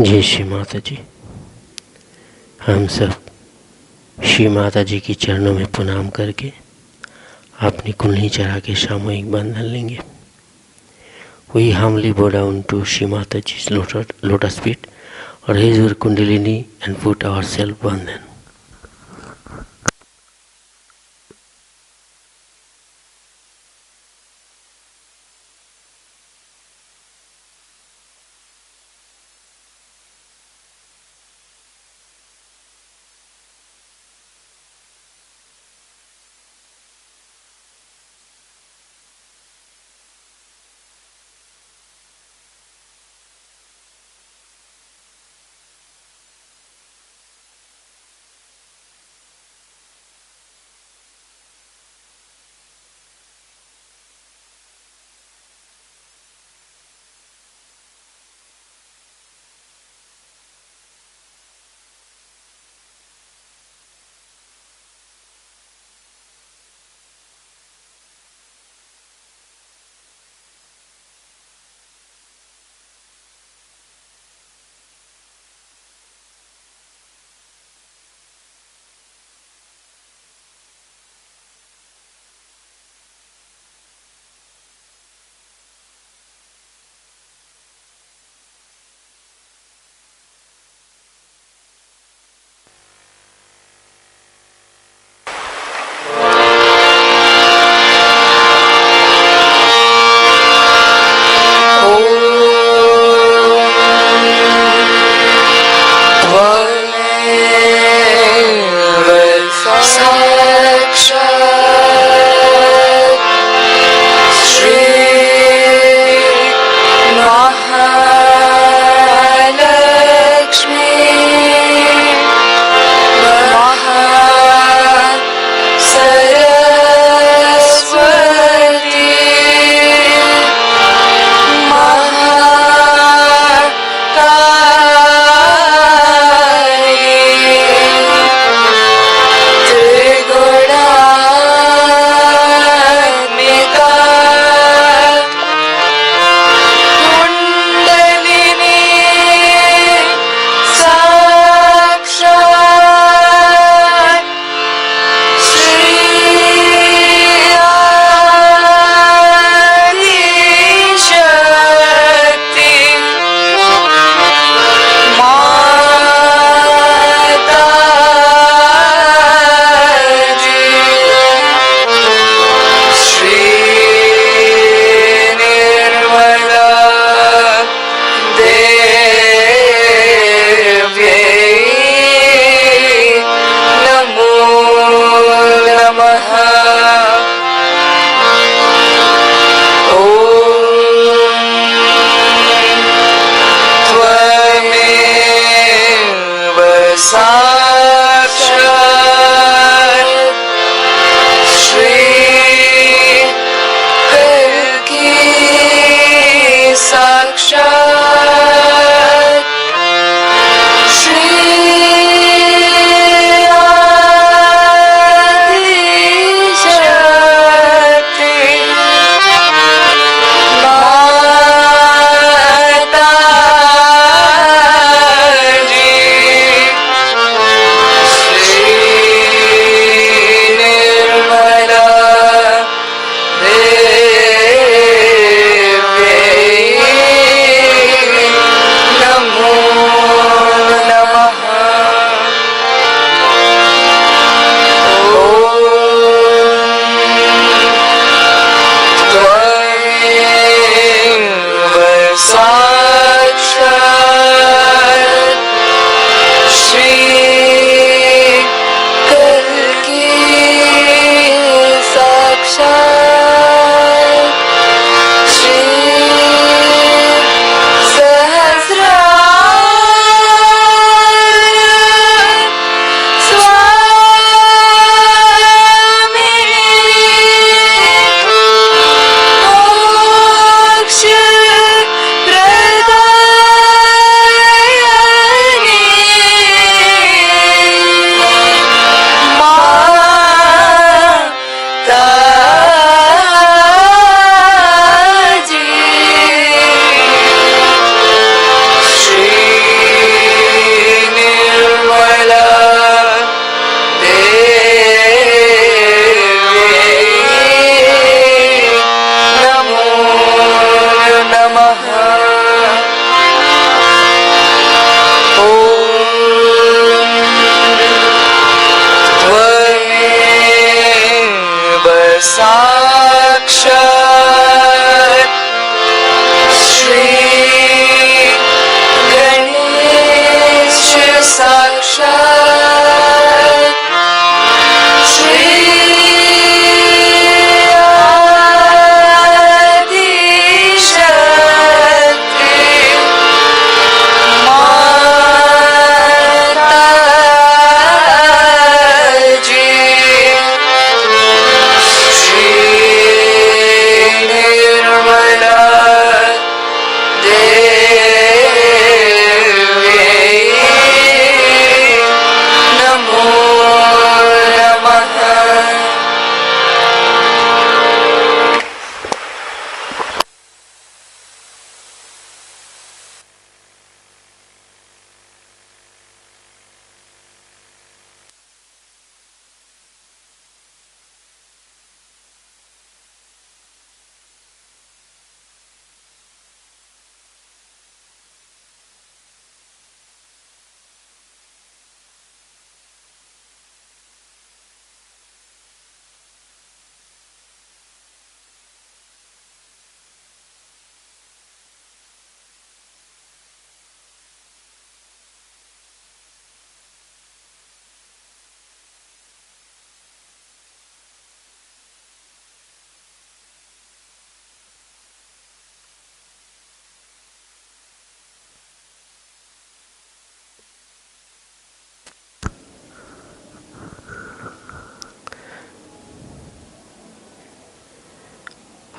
जय श्री माता जी। हम सब श्री माता जी की चरणों में प्रणाम करके अपनी कुंडली चढ़ा के सामूहिक बंधन लेंगे। We humbly bow down to Shri Mataji's lotus feet or raise our kundalini and put ourselves bandhan.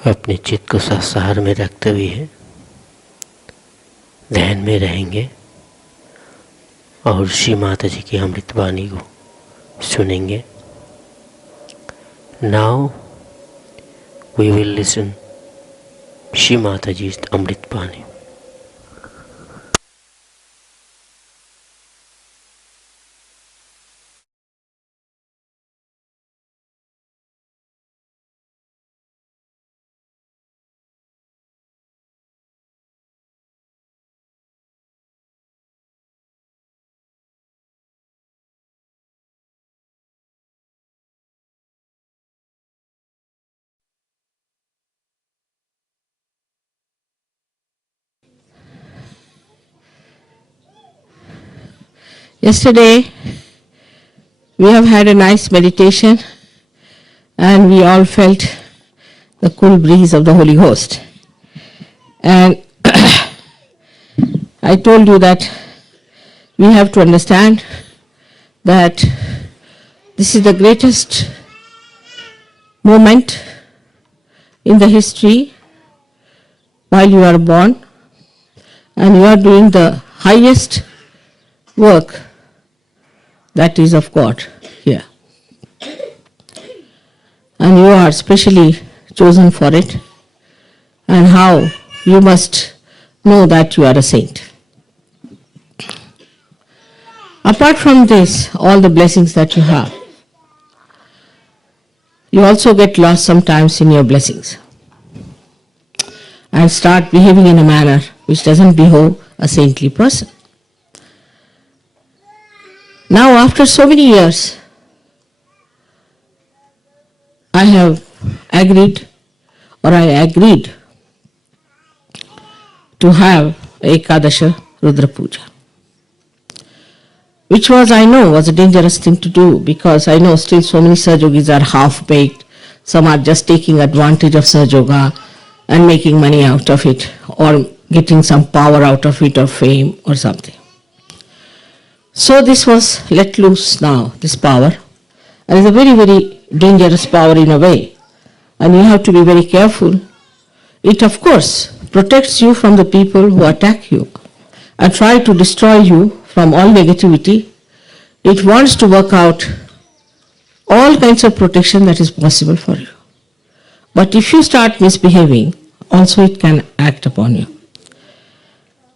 अपने चित्त को संसार में रखते हुए ध्यान में रहेंगे और श्री माता जी की अमृत वाणी को सुनेंगे. Now we will listen Shri Mata ji Amrit Vani. Yesterday, we have had a nice meditation and we all felt the cool breeze of the Holy Ghost. And I told you that we have to understand that this is the greatest moment in the history while you are born and you are doing the highest work that is of God here. And you are specially chosen for it, and how you must know that you are a saint. Apart from this, all the blessings that you have, you also get lost sometimes in your blessings and start behaving in a manner which doesn't behove a saintly person. Now, after so many years, I agreed to have Ekadasha Rudra Puja, which I know was a dangerous thing to do, because I know still so many Sahajogis are half-baked. Some are just taking advantage of Sahajoga and making money out of it, or getting some power out of it, or fame or something. So this was let loose now, this power. And it's a very, very dangerous power in a way. And you have to be very careful. It, of course, protects you from the people who attack you and try to destroy you from all negativity. It wants to work out all kinds of protection that is possible for you. But if you start misbehaving, also it can act upon you.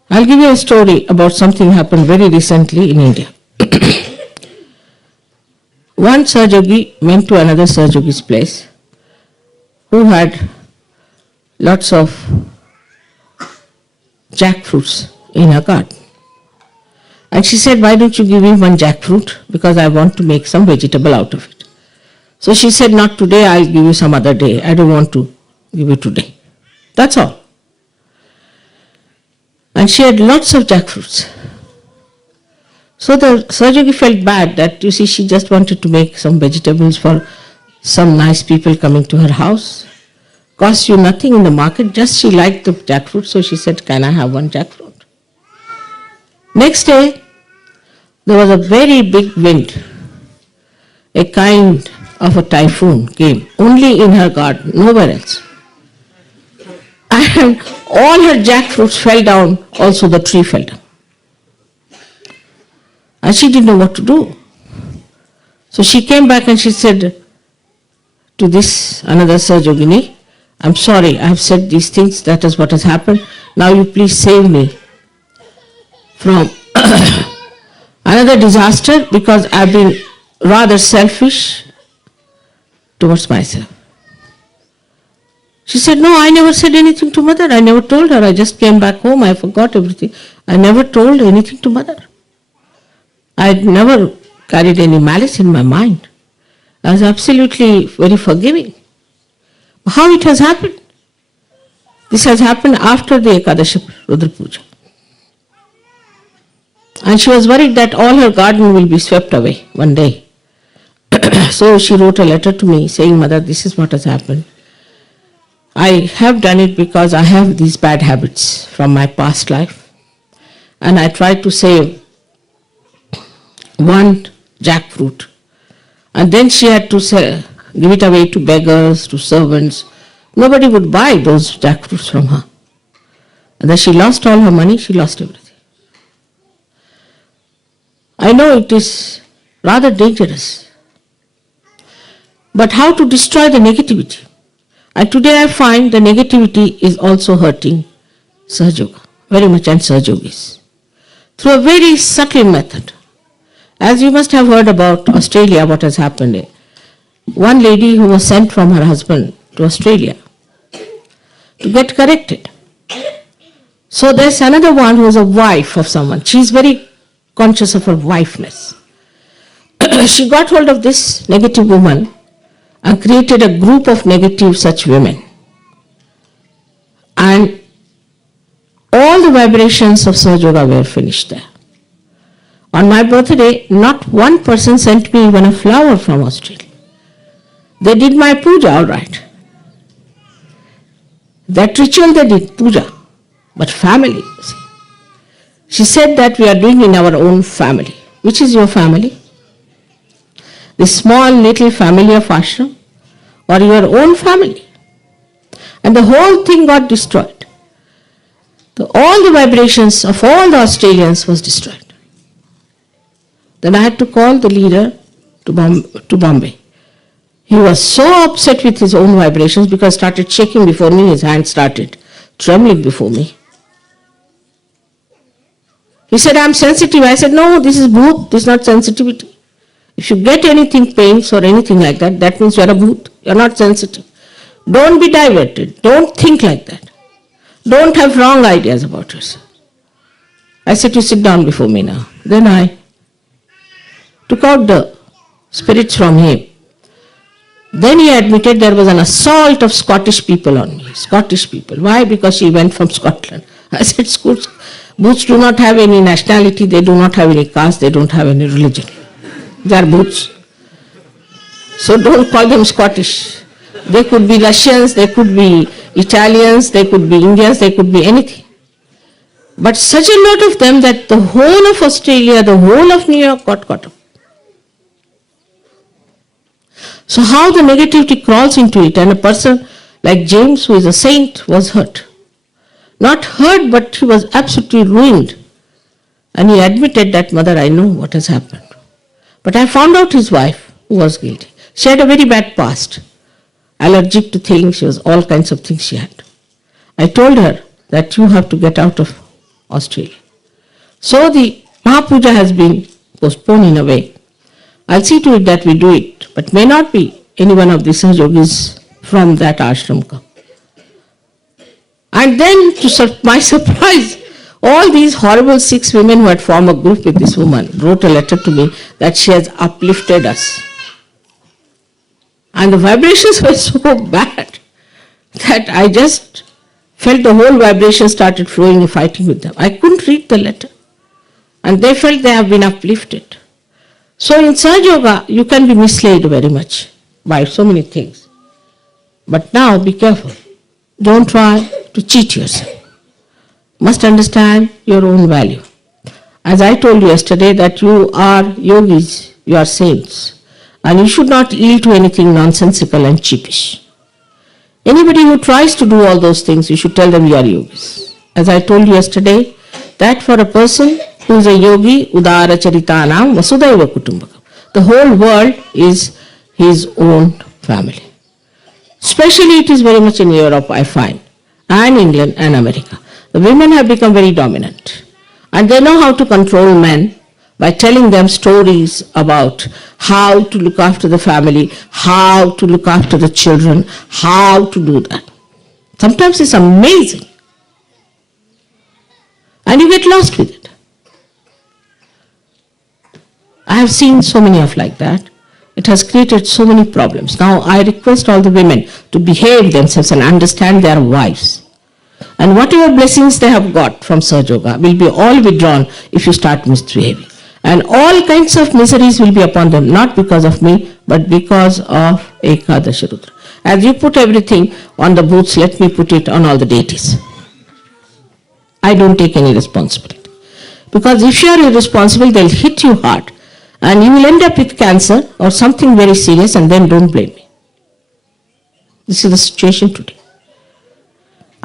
I'll give you a story about something happened very recently in India. One Sahajogi went to another Sahajogi's place who had lots of jackfruits in her garden. And she said, why don't you give me one jackfruit, because I want to make some vegetable out of it. So she said, not today, I'll give you some other day. I don't want to give you today. That's all. And she had lots of jackfruits. So the Sahajogi felt bad that, you see, she just wanted to make some vegetables for some nice people coming to her house. Cost you nothing in the market, just she liked the jackfruit, so she said, can I have one jackfruit? Next day, there was a very big wind. A kind of a typhoon came, only in her garden, nowhere else. And all her jackfruits fell down, also the tree fell down. And she didn't know what to do. So she came back and she said to this another Sahajogini, I'm sorry, I have said these things, that is what has happened. Now you please save me from another disaster, because I have been rather selfish towards myself. She said, no, I never said anything to mother. I never told her. I just came back home. I forgot everything. I never told anything to mother. I had never carried any malice in my mind. I was absolutely very forgiving. How it has happened? This has happened after the Ekadasha Rudra Puja. And she was worried that all her garden will be swept away one day. So she wrote a letter to me saying, Mother, this is what has happened. I have done it because I have these bad habits from my past life. And I tried to save one jackfruit. And then she had to give it away to beggars, to servants, Nobody would buy those jackfruits from her. And then she lost all her money, she lost everything. I know it is rather dangerous. But how to destroy the negativity? And today I find the negativity is also hurting Sahaja Yoga, very much, and Sahaja Yogis, through a very subtle method. As you must have heard about Australia, what has happened. One lady who was sent from her husband to Australia to get corrected. So there's another one who is a wife of someone. She's very conscious of her wifeness. She got hold of this negative woman and created a group of negative such women. And all the vibrations of Sahaja Yoga were finished there. On my birthday, not one person sent me even a flower from Australia. They did my puja, all right. That ritual they did, puja. But family, see. She said that we are doing in our own family. Which is your family? The small little family of ashram, or your own family? And the whole thing got destroyed. All the vibrations of all the Australians was destroyed. Then I had to call the leader to Bombay. He was so upset with his own vibrations because started shaking before me, his hand started trembling before me. He said, I'm sensitive. I said, no, this is bhoot, this is not sensitivity. If you get anything, pains or anything like that, that means you're a bhoot, you're not sensitive. Don't be diverted, don't think like that. Don't have wrong ideas about yourself. I said, you sit down before me now. Then I took out the spirits from him. Then he admitted there was an assault of Scottish people on me. Scottish people. Why? Because she went from Scotland. I said, bhoots do not have any nationality, they do not have any caste, they don't have any religion. They are bhoots. So don't call them Scottish. They could be Russians, they could be Italians, they could be Indians, they could be anything. But such a lot of them that the whole of Australia, the whole of New York got caught up. So how the negativity crawls into it, and a person like James, who is a saint, was hurt. Not hurt, but he was absolutely ruined. And he admitted that, Mother, I know what has happened. But I found out his wife, who was guilty. She had a very bad past. Allergic to things, she was all kinds of things she had. I told her that you have to get out of Australia. So the Mahapuja has been postponed in a way. I'll see to it that we do it, but may not be any one of the Sahaja Yogis from that ashram come. And then, to my surprise, all these horrible 6 women who had formed a group with this woman wrote a letter to me that she has uplifted us. And the vibrations were so bad that I just felt the whole vibration started flowing and fighting with them. I couldn't read the letter. And they felt they have been uplifted. So in Sahaja Yoga, you can be misled very much by so many things. But now be careful. Don't try to cheat yourself. Must understand your own value. As I told you yesterday that you are yogis, you are saints. And you should not yield to anything nonsensical and cheapish. Anybody who tries to do all those things, you should tell them you are yogis. As I told you yesterday, that for a person who is a yogi, udara charitanam vasudhaiva kutumbakam. The whole world is his own family. Especially it is very much in Europe, I find, and England and America. The women have become very dominant. And they know how to control men by telling them stories about how to look after the family, how to look after the children, how to do that. Sometimes it's amazing. And you get lost with it. I have seen so many of like that. It has created so many problems. Now I request all the women to behave themselves and understand their wives. And whatever blessings they have got from Sahaja Yoga will be all withdrawn if you start misbehaving. And all kinds of miseries will be upon them, not because of me, but because of Ekadashi Rudra. As you put everything on the booths, let me put it on all the deities. I don't take any responsibility. Because if you are irresponsible, they'll hit you hard. And you will end up with cancer or something very serious, and then don't blame me. This is the situation today.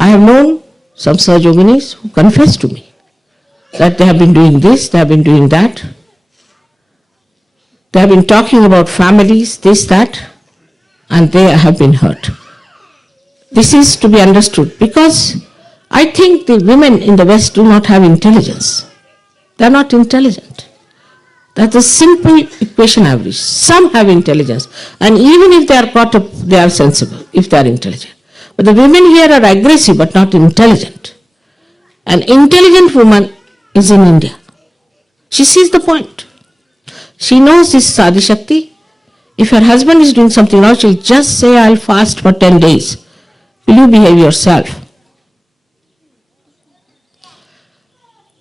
I have known some Sahajoginis who confessed to me that they have been doing this, they have been doing that. They have been talking about families, this, that, and they have been hurt. This is to be understood because I think the women in the West do not have intelligence. They are not intelligent. That's a simple equation average. Some have intelligence, and even if they are caught up, they are sensible, if they are intelligent. But the women here are aggressive but not intelligent. An intelligent woman is in India. She sees the point. She knows this Adi Shakti. If her husband is doing something wrong, she'll just say, I'll fast for 10 days. Will you behave yourself?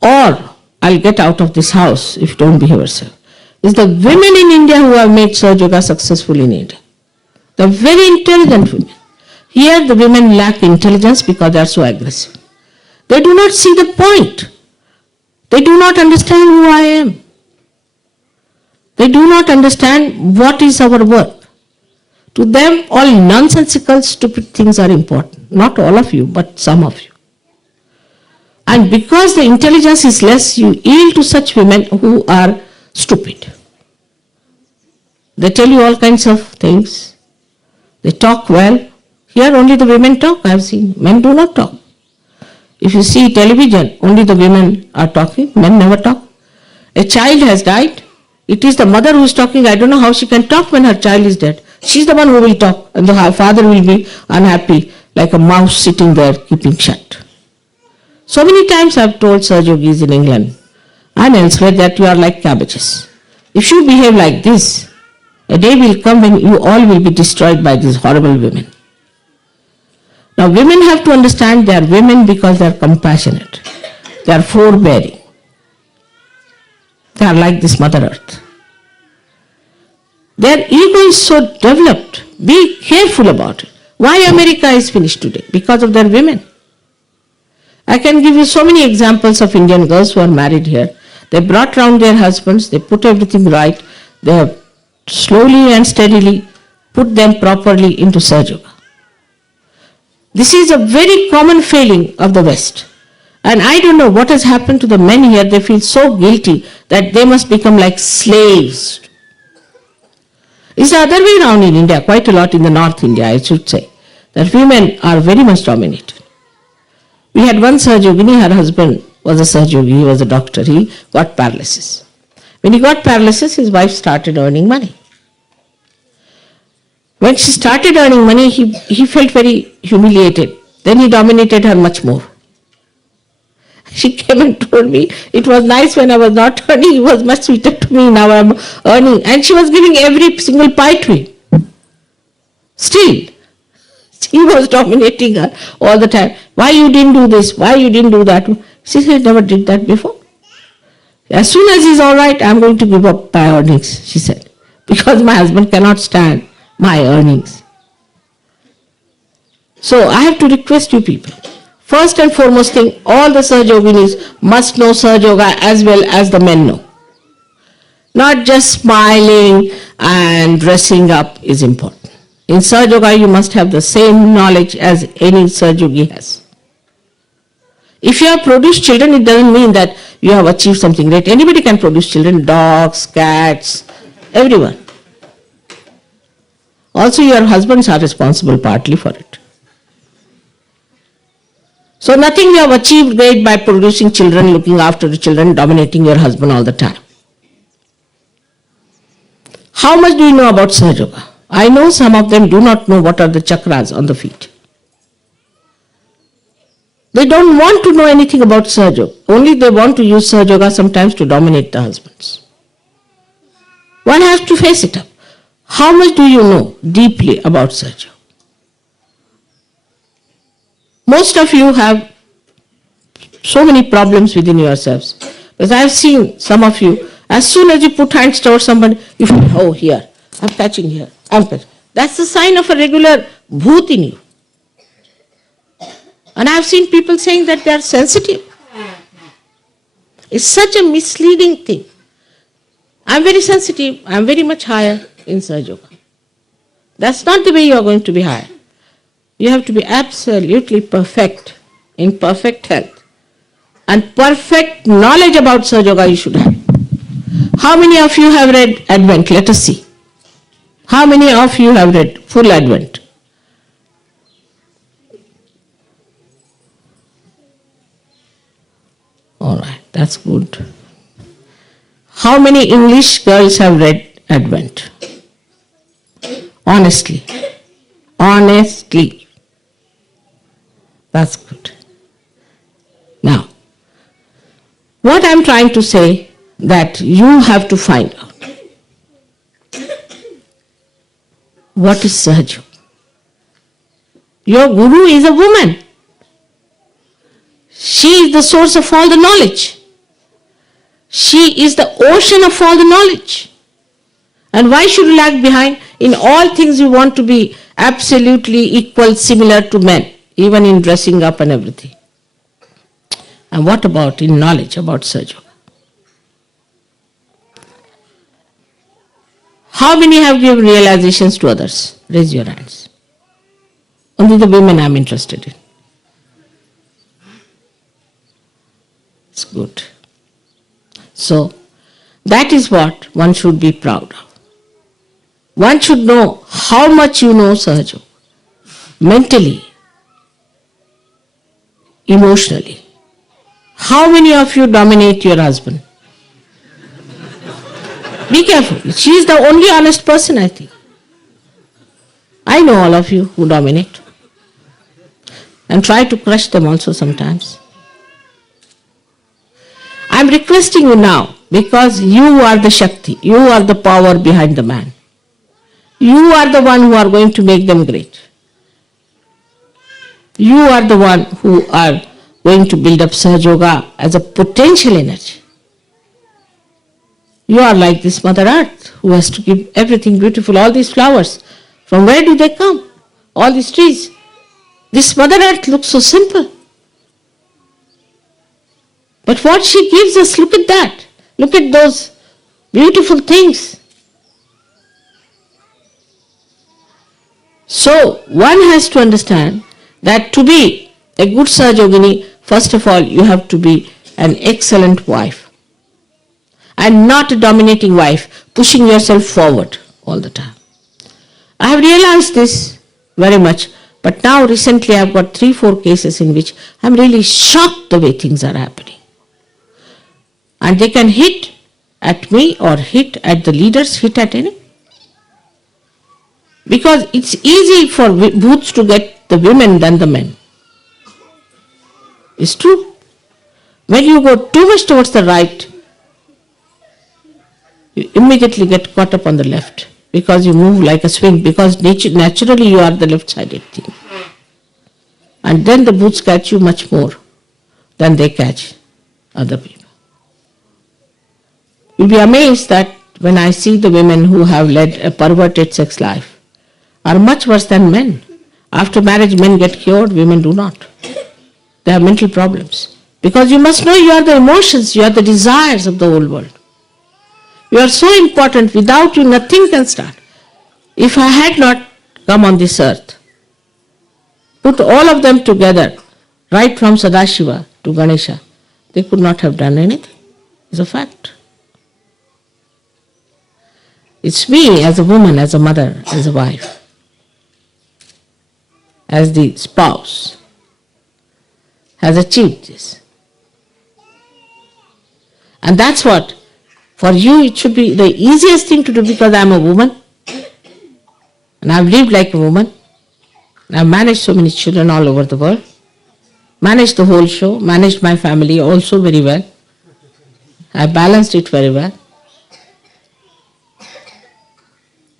Or, I'll get out of this house if you don't behave yourself. It's the women in India who have made Sahaja Yoga successful in India. The very intelligent women. Here the women lack intelligence because they are so aggressive. They do not see the point. They do not understand who I am. They do not understand what is our work. To them, all nonsensical, stupid things are important. Not all of you, but some of you. And because the intelligence is less, you yield to such women who are stupid. They tell you all kinds of things. They talk well. Here only the women talk, I have seen. Men do not talk. If you see television, only the women are talking. Men never talk. A child has died. It is the mother who is talking. I don't know how she can talk when her child is dead. She is the one who will talk, and the father will be unhappy like a mouse sitting there keeping shut. So many times I have told Sahajogis in England and elsewhere that you are like cabbages. If you behave like this, a day will come when you all will be destroyed by these horrible women. Now women have to understand they are women because they are compassionate. They are forbearing. They are like this Mother Earth. Their ego is so developed. Be careful about it. Why America is finished today? Because of their women. I can give you so many examples of Indian girls who are married here. They brought round their husbands, they put everything right, they have slowly and steadily put them properly into Sahaja Yoga. This is a very common failing of the West. And I don't know what has happened to the men here. They feel so guilty that they must become like slaves. It's the other way around in India, quite a lot in the North India, I should say, that women are very much dominated. We had one Sahajogini, her husband was a Sahajogi, he was a doctor, he got paralysis. When he got paralysis, his wife started earning money. When she started earning money, he felt very humiliated. Then he dominated her much more. She came and told me, it was nice when I was not earning, it was much sweeter to me, now I am earning. And she was giving every single pie to him. Still, he was dominating her all the time. Why you didn't do this? Why you didn't do that? She said, never did that before. As soon as he's all right, I'm going to give up my earnings, she said. Because my husband cannot stand my earnings. So I have to request you people. First and foremost thing, all the Sahajoginis must know Sahaja Yoga as well as the men know. Not just smiling and dressing up is important. In Sahaja Yoga, you must have the same knowledge as any Sahajogi has. If you have produced children, it doesn't mean that you have achieved something great. Anybody can produce children, dogs, cats, everyone. Also, your husbands are responsible partly for it. So nothing you have achieved great by producing children, looking after the children, dominating your husband all the time. How much do you know about Sahaja Yoga? I know some of them do not know what are the chakras on the feet. They don't want to know anything about Sahaja Yoga. Only they want to use Sahaja Yoga sometimes to dominate the husbands. One has to face it up. How much do you know deeply about Sahaja Yoga? Most of you have so many problems within yourselves. Because I have seen some of you, as soon as you put hands towards somebody, you feel, oh, here, I'm touching here, I'm touching. That's the sign of a regular bhoot in you. And I have seen people saying that they are sensitive. It's such a misleading thing. I'm very sensitive, I'm very much higher in Sahaja Yoga. That's not the way you are going to be higher. You have to be absolutely perfect, in perfect health. And perfect knowledge about Sahaja Yoga you should have. How many of you have read Advent? Let us see. How many of you have read full Advent? All right, that's good. How many English girls have read Advent? Honestly. Honestly. That's good. Now, what I'm trying to say, that you have to find out what is Sahaja Yoga. Your guru is a woman. She is the source of all the knowledge. She is the ocean of all the knowledge. And why should you lag behind? In all things you want to be absolutely equal, similar to men, even in dressing up and everything. And what about in knowledge about Sahaja Yoga? How many have given realizations to others? Raise your hands. Only the women I am interested in. It's good. So, that is what one should be proud of. One should know how much you know Sahaja Yoga. Mentally, emotionally. How many of you dominate your husband? Be careful. She is the only honest person, I think. I know all of you who dominate. And try to crush them also sometimes. I am requesting you now, because you are the Shakti, you are the power behind the man. You are the one who are going to make them great. You are the one who are going to build up Sahaja Yoga as a potential energy. You are like this Mother Earth who has to give everything beautiful, all these flowers. From where do they come? All these trees. This Mother Earth looks so simple. But what she gives us, look at that. Look at those beautiful things. So, one has to understand that to be a good Sahaja Yogini, first of all, you have to be an excellent wife. And not a dominating wife, pushing yourself forward all the time. I have realized this very much, but now recently I have got 3-4 cases in which I am really shocked the way things are happening. And they can hit at me or hit at the leaders, hit at any. Because it's easy for booths to get the women than the men. It's true. When you go too much towards the right, you immediately get caught up on the left because you move like a swing, because naturally you are the left-sided thing. And then the booths catch you much more than they catch other people. You'll be amazed that when I see the women who have led a perverted sex life are much worse than men. After marriage, men get cured, women do not. They have mental problems. Because you must know you are the emotions, you are the desires of the whole world. You are so important, without you nothing can start. If I had not come on this earth, put all of them together, right from Sadashiva to Ganesha, they could not have done anything. It's a fact. It's me as a woman, as a mother, as a wife, as the spouse, has achieved this. And that's what, for you it should be the easiest thing to do, because I'm a woman and I've lived like a woman. I've managed so many children all over the world, managed the whole show, managed my family also very well. I balanced it very well.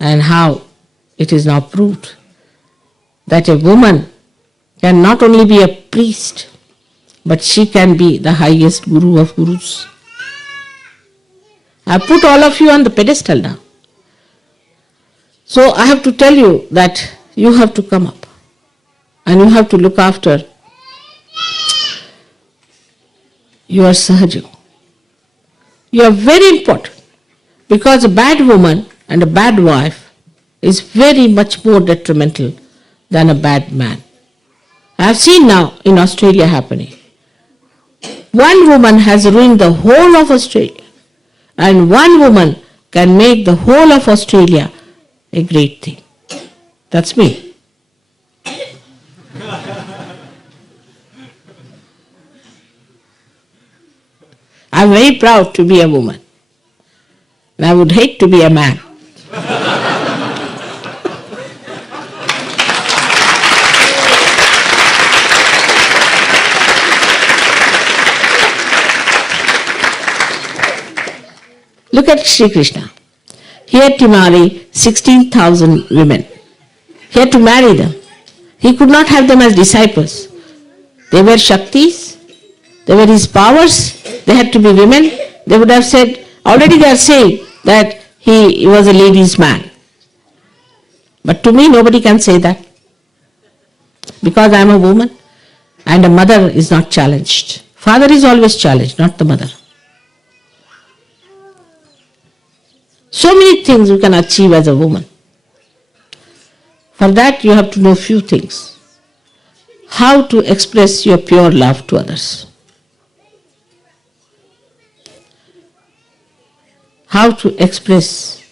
And how it is now proved that a woman can not only be a priest, but she can be the highest guru of gurus. I put all of you on the pedestal now. So I have to tell you that you have to come up and you have to look after your Sahaja. You are very important, because a bad woman and a bad wife is very much more detrimental than a bad man. I have seen now in Australia happening. One woman has ruined the whole of Australia, and one woman can make the whole of Australia a great thing. That's me. I'm very proud to be a woman. And I would hate to be a man. Look at Shri Krishna. He had to marry 16,000 women. He had to marry them. He could not have them as disciples. They were Shaktis. They were his powers. They had to be women. They would have said, already they are saying that he was a ladies' man. But to me, nobody can say that. Because I am a woman and a mother is not challenged. Father is always challenged, not the mother. So many things you can achieve as a woman. For that you have to know few things. How to express your pure love to others. How to express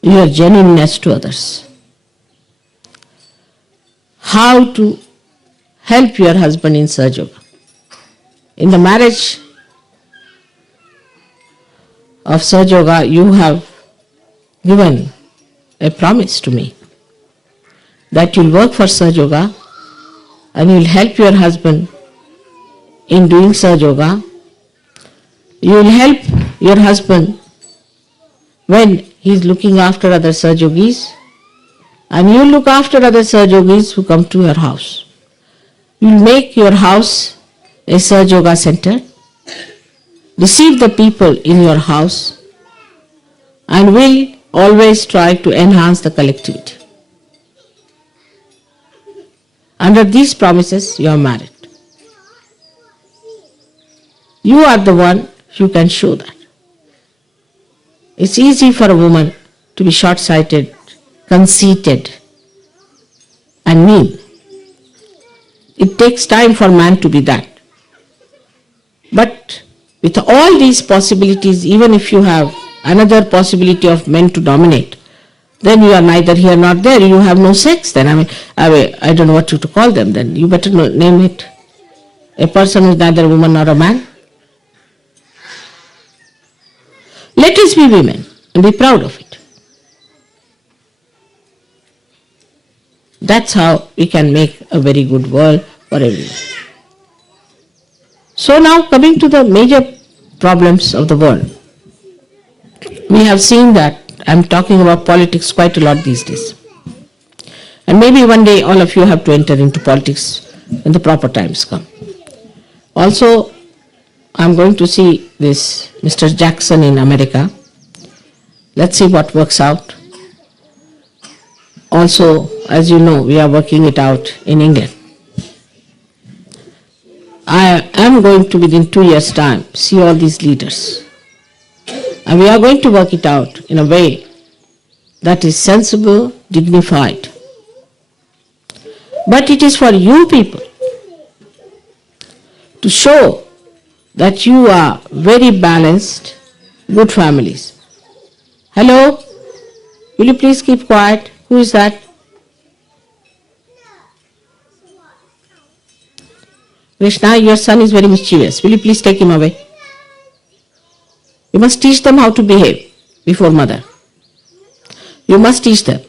your genuineness to others. How to help your husband in Sahaja Yoga. In the marriage of Sahaja Yoga, you have given a promise to me that you'll work for Sahaja Yoga and you'll help your husband in doing Sahaja Yoga. You'll help your husband when he's looking after other Sahaja Yogis, and you'll look after other Sahaja Yogis who come to your house. You'll make your house a Sahaja Yoga center, receive the people in your house, and will always try to enhance the collectivity. Under these promises, you are married. You are the one who can show that. It's easy for a woman to be short-sighted, conceited, and mean. It takes time for man to be that. But with all these possibilities, even if you have another possibility of men to dominate, then you are neither here nor there. You have no sex then. I don't know what to call them then. You better name it. A person who is neither a woman nor a man. Let us be women and be proud of it. That's how we can make a very good world for everyone. So now coming to the major problems of the world. We have seen that I'm talking about politics quite a lot these days. And maybe one day all of you have to enter into politics when the proper times come. Also, I'm going to see this Mr. Jackson in America. Let's see what works out. Also, as you know, we are working it out in England. I am going to, within 2 years' time, see all these leaders. And we are going to work it out in a way that is sensible, dignified. But it is for you people to show that you are very balanced, good families. Hello? Will you please keep quiet? Who is that? Krishna, your son is very mischievous. Will you please take him away? You must teach them how to behave before mother. You must teach them.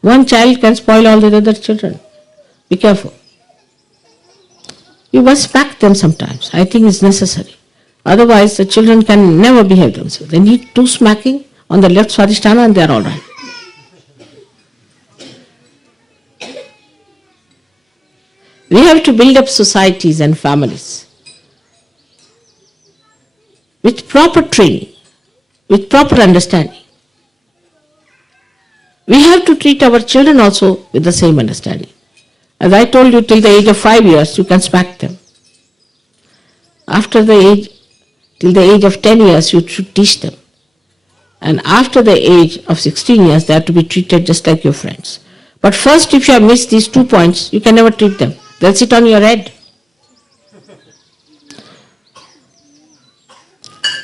One child can spoil all the other children. Be careful. You must smack them sometimes. I think it's necessary. Otherwise, the children can never behave themselves. They need 2 smacking on the left Swadhisthana and they are all right. We have to build up societies and families with proper training, with proper understanding. We have to treat our children also with the same understanding. As I told you, till the age of 5 years, you can smack them. Till the age of 10 years, you should teach them. And after the age of 16 years, they are to be treated just like your friends. But first, if you have missed these 2 points, you can never treat them. They'll sit on your head.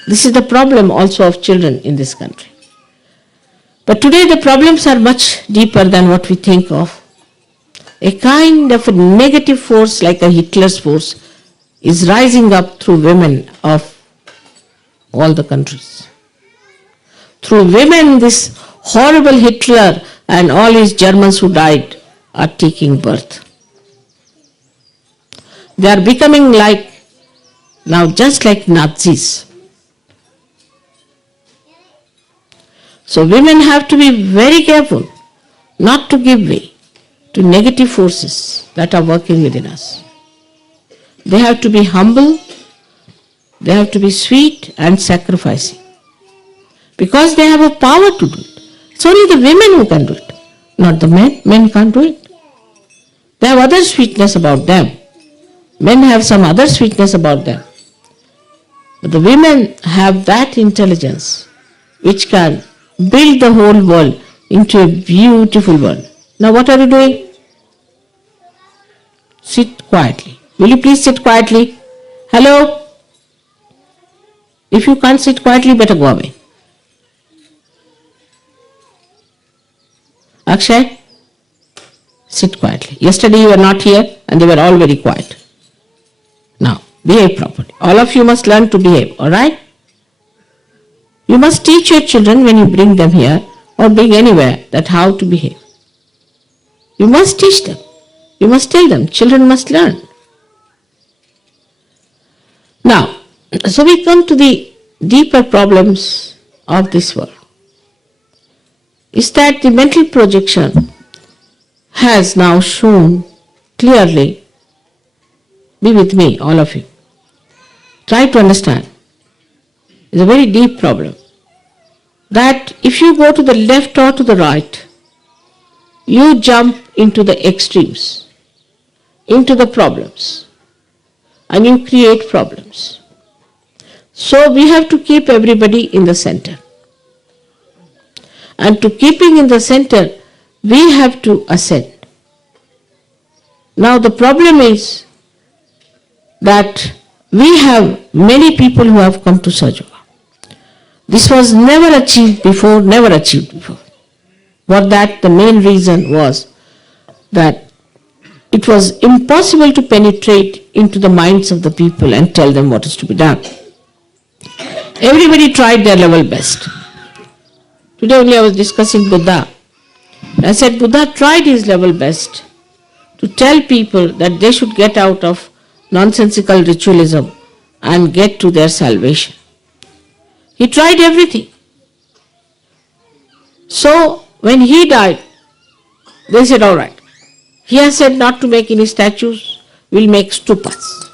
This is the problem also of children in this country. But today the problems are much deeper than what we think of. A kind of a negative force like a Hitler's force is rising up through women of all the countries. Through women, this horrible Hitler and all his Germans who died are taking birth. They are becoming now just like Nazis. So women have to be very careful not to give way to negative forces that are working within us. They have to be humble, they have to be sweet and sacrificing. Because they have a power to do it. It's only the women who can do it, not the men. Men can't do it. They have other sweetness about them. Men have some other sweetness about them. But the women have that intelligence which can build the whole world into a beautiful world. Now what are you doing? Sit quietly. Will you please sit quietly? Hello? If you can't sit quietly, better go away. Akshay? Sit quietly. Yesterday you were not here and they were all very quiet. Now, behave properly. All of you must learn to behave, alright? You must teach your children when you bring them here or bring anywhere that how to behave. You must teach them. You must tell them. Children must learn. Now, so we come to the deeper problems of this world. Is that the mental projection has now shown clearly. Be with me, all of you. Try to understand. It's a very deep problem. That if you go to the left or to the right, you jump into the extremes, into the problems, and you create problems. So we have to keep everybody in the center. And to keeping in the center, we have to ascend. Now the problem is that we have many people who have come to Sahaja. This was never achieved before, never achieved before. For that, the main reason was that it was impossible to penetrate into the minds of the people and tell them what is to be done. Everybody tried their level best. Today only I was discussing Buddha. I said Buddha tried his level best to tell people that they should get out of nonsensical ritualism and get to their salvation. He tried everything. So when he died, they said, all right, he has said not to make any statues, we'll make stupas.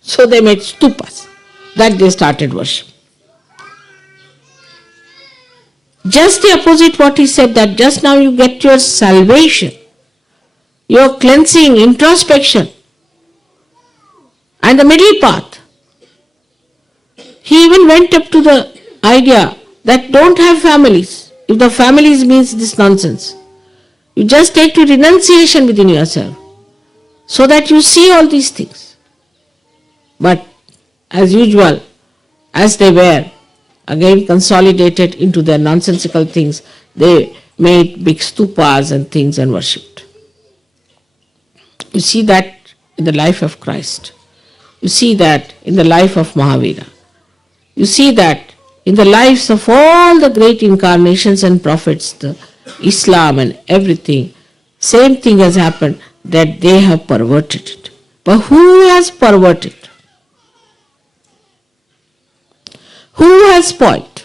So they made stupas. That they started worship. Just the opposite what he said, that just now you get your salvation, your cleansing, introspection, and the middle path. He even went up to the idea that don't have families. If the families means this nonsense, you just take to renunciation within yourself so that you see all these things. But as usual, as they were again consolidated into their nonsensical things, they made big stupas and things and worshipped. You see that in the life of Christ. You see that in the life of Mahavira. You see that in the lives of all the great incarnations and prophets, the Islam and everything, same thing has happened, that they have perverted it. But who has perverted? Who has spoiled?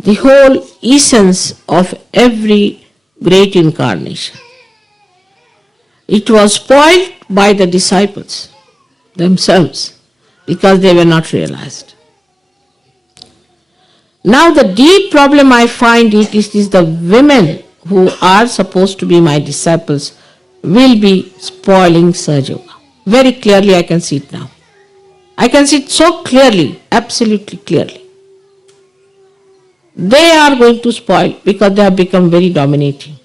The whole essence of every great incarnation. It was spoiled by the disciples themselves because they were not realized. Now the deep problem I find it is the women who are supposed to be my disciples will be spoiling Sahaja Yoga. Very clearly I can see it now. I can see it so clearly, absolutely clearly. They are going to spoil because they have become very dominating.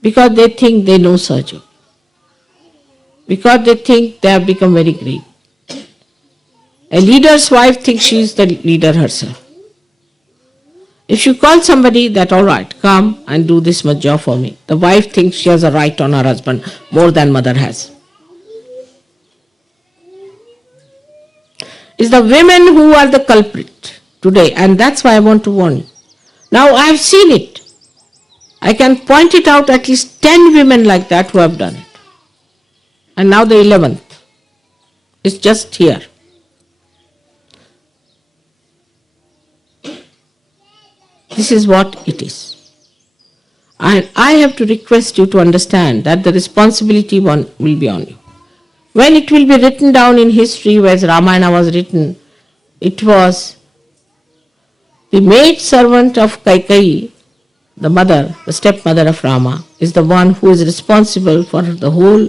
Because they think they know Sahaja. Because they think they have become very great. A leader's wife thinks she is the leader herself. If you call somebody that, all right, come and do this much job for me, the wife thinks she has a right on her husband more than mother has. It's the women who are the culprit today, and that's why I want to warn you. Now I have seen it. I can point it out at least 10 women like that who have done it. And now the 11th is just here. This is what it is. And I have to request you to understand that the responsibility will be on you. When it will be written down in history, as Ramayana was written, it was the maid servant of Kaikeyi, the mother, the stepmother of Rama, is the one who is responsible for the whole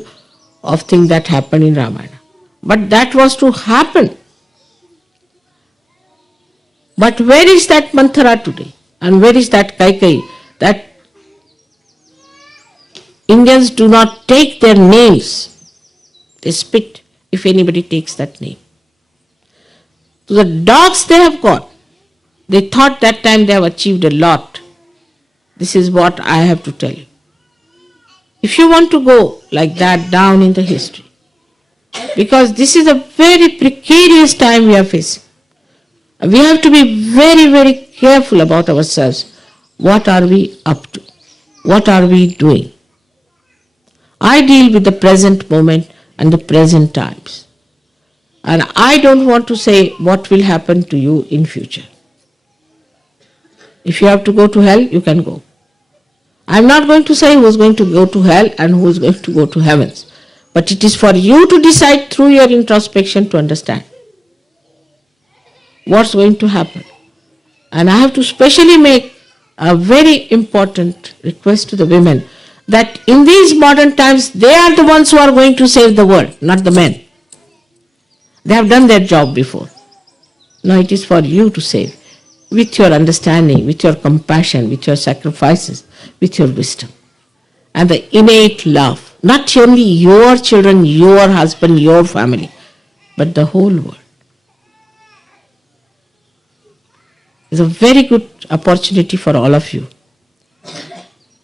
of thing that happened in Ramayana. But that was to happen. But where is that Manthara today? And where is that Kaikeyi? That Indians do not take their names. They spit if anybody takes that name. To the dogs they have gone. They thought that time they have achieved a lot. This is what I have to tell you. If you want to go like that down in the history, because this is a very precarious time we are facing. We have to be very, very careful about ourselves. What are we up to? What are we doing? I deal with the present moment and the present times. And I don't want to say what will happen to you in future. If you have to go to hell, you can go. I'm not going to say who is going to go to hell and who is going to go to heavens. But it is for you to decide through your introspection to understand what's going to happen. And I have to specially make a very important request to the women that in these modern times, they are the ones who are going to save the world, not the men. They have done their job before. Now it is for you to save with your understanding, with your compassion, with your sacrifices, with your wisdom. And the innate love, not only your children, your husband, your family, but the whole world. It's a very good opportunity for all of you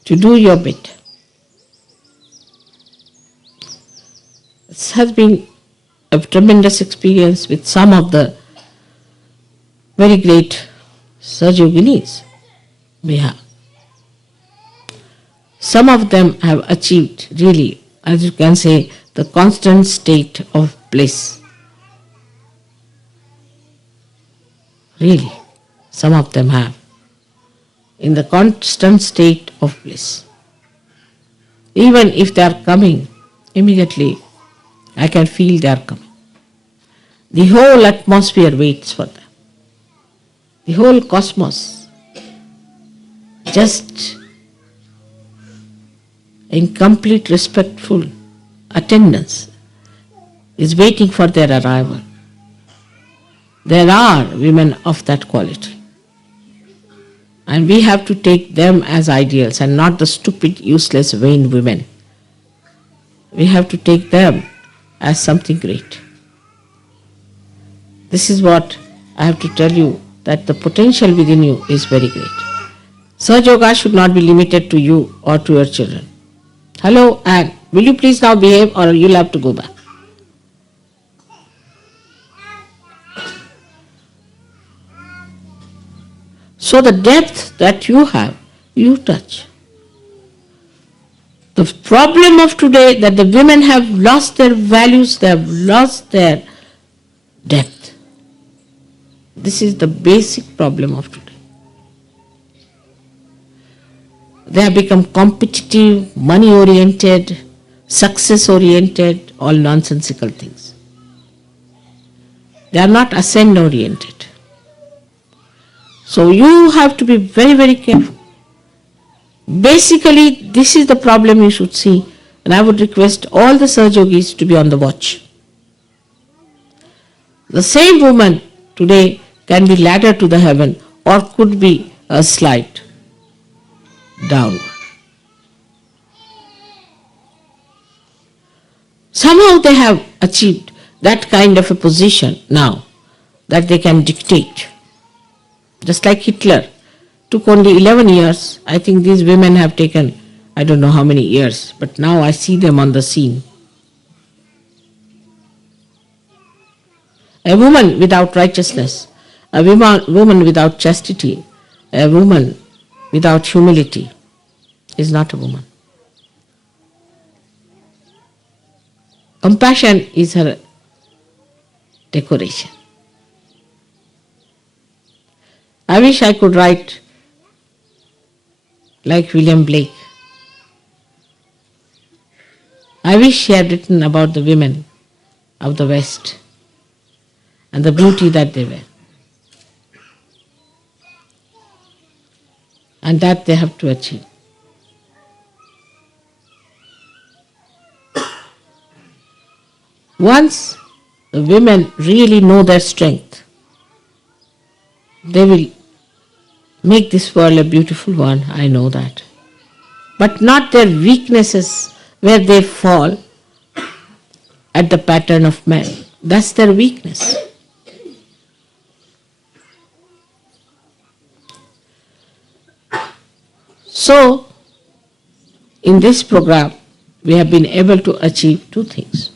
to do your bit. This has been a tremendous experience with some of the very great Sahajoginis we have. Some of them have achieved really, as you can say, the constant state of bliss. Really, some of them have. In the constant state of bliss. Even if they are coming, immediately I can feel they are coming. The whole atmosphere waits for them. The whole cosmos just in complete respectful attendance is waiting for their arrival. There are women of that quality. And we have to take them as ideals and not the stupid, useless, vain women. We have to take them as something great. This is what I have to tell you, that the potential within you is very great. Sahaja Yoga should not be limited to you or to your children. Hello, Anne, will you please now behave or you'll have to go back? So the depth that you have, you touch. The problem of today that the women have lost their values, they have lost their depth. This is the basic problem of today. They have become competitive, money-oriented, success-oriented, all nonsensical things. They are not ascend-oriented. So you have to be very, very careful. Basically, this is the problem you should see, and I would request all the Sahajogis to be on the watch. The same woman today can be ladder to the heaven or could be a slide downward. Somehow they have achieved that kind of a position now that they can dictate. Just like Hitler took only 11 years, I think these women have taken I don't know how many years, but now I see them on the scene. A woman without righteousness, a woman without chastity, a woman without humility is not a woman. Compassion is her decoration. I wish I could write like William Blake. I wish he had written about the women of the West and the beauty that they were. And that they have to achieve. Once the women really know their strength, they will make this world a beautiful one, I know that. But not their weaknesses where they fall at the pattern of men. That's their weakness. So, in this program, we have been able to achieve two things.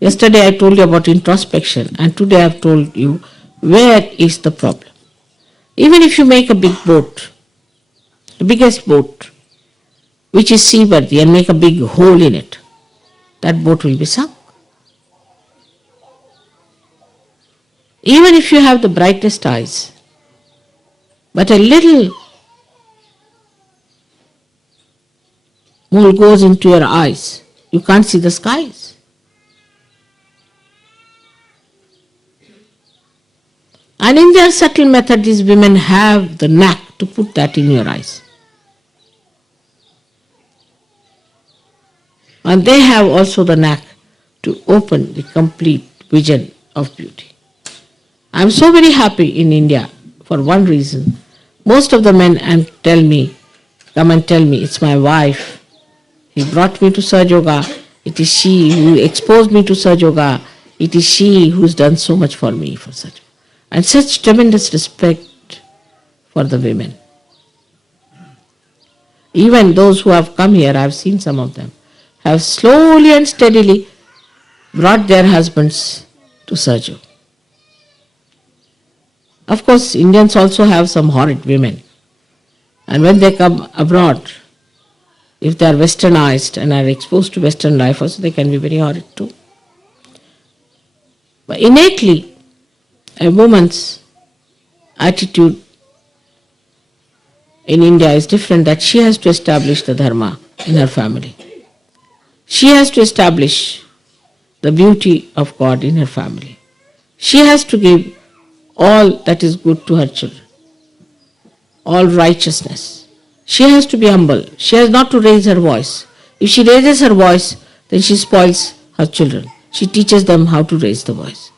Yesterday I told you about introspection, and today I have told you where is the problem. Even if you make a big boat, the biggest boat, which is seaworthy, and make a big hole in it, that boat will be sunk. Even if you have the brightest eyes, but a little mole goes into your eyes, you can't see the skies. And in their subtle method, these women have the knack to put that in your eyes. And they have also the knack to open the complete vision of beauty. I am so very happy in India for one reason. Most of the men come and tell me, it's my wife. He brought me to Sahaja Yoga. It is she who exposed me to Sahaja Yoga. It is she who has done so much for me for Sahaja Yoga. And such tremendous respect for the women. Even those who have come here, I have seen some of them, have slowly and steadily brought their husbands to Sahaja Yoga. Of course, Indians also have some horrid women. And when they come abroad, if they are westernized and are exposed to Western life also, they can be very horrid too. But innately, a woman's attitude in India is different, that she has to establish the dharma in her family. She has to establish the beauty of God in her family. She has to give all that is good to her children, all righteousness. She has to be humble. She has not to raise her voice. If she raises her voice, then she spoils her children. She teaches them how to raise the voice.